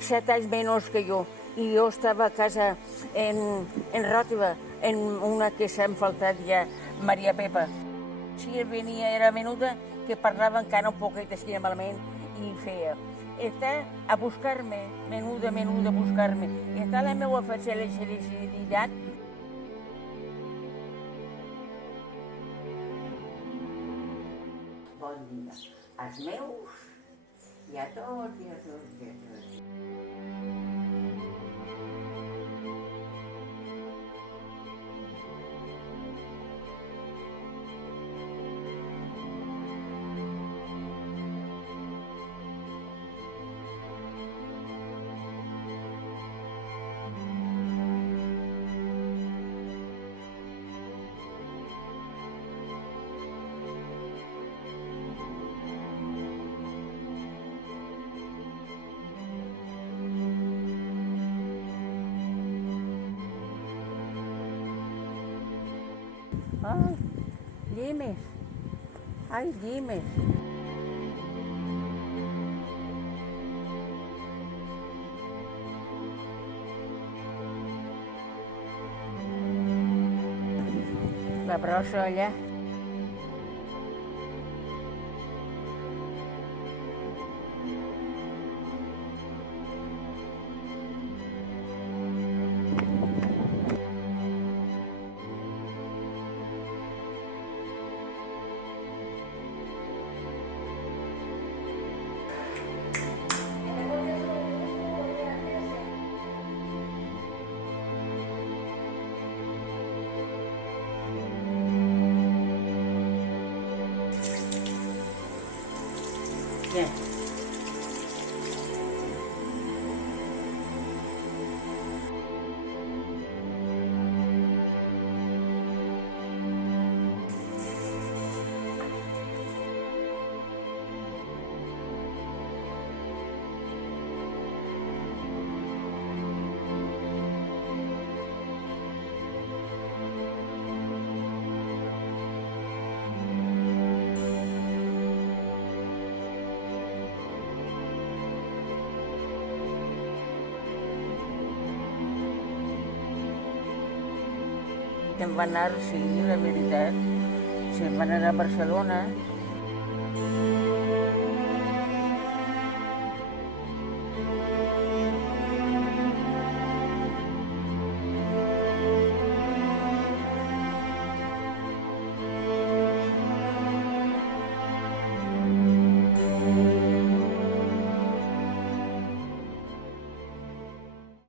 7 anys menys que jo, i jo estava a casa en Ròtova, en una que s'ha faltat ja, Maria Pepa. Si venia, era menuda, que parlava encara un poquet així malament, i feia, està a buscar-me, menuda, a buscar-me. Està la meva felicitat. Bon dia als meus i a tots, i a tots, i a tots. Ai, llimes. Ai, llimes. La brossa allà. Què? Se'n va anar, sí, la veritat, se'n va anar a Barcelona,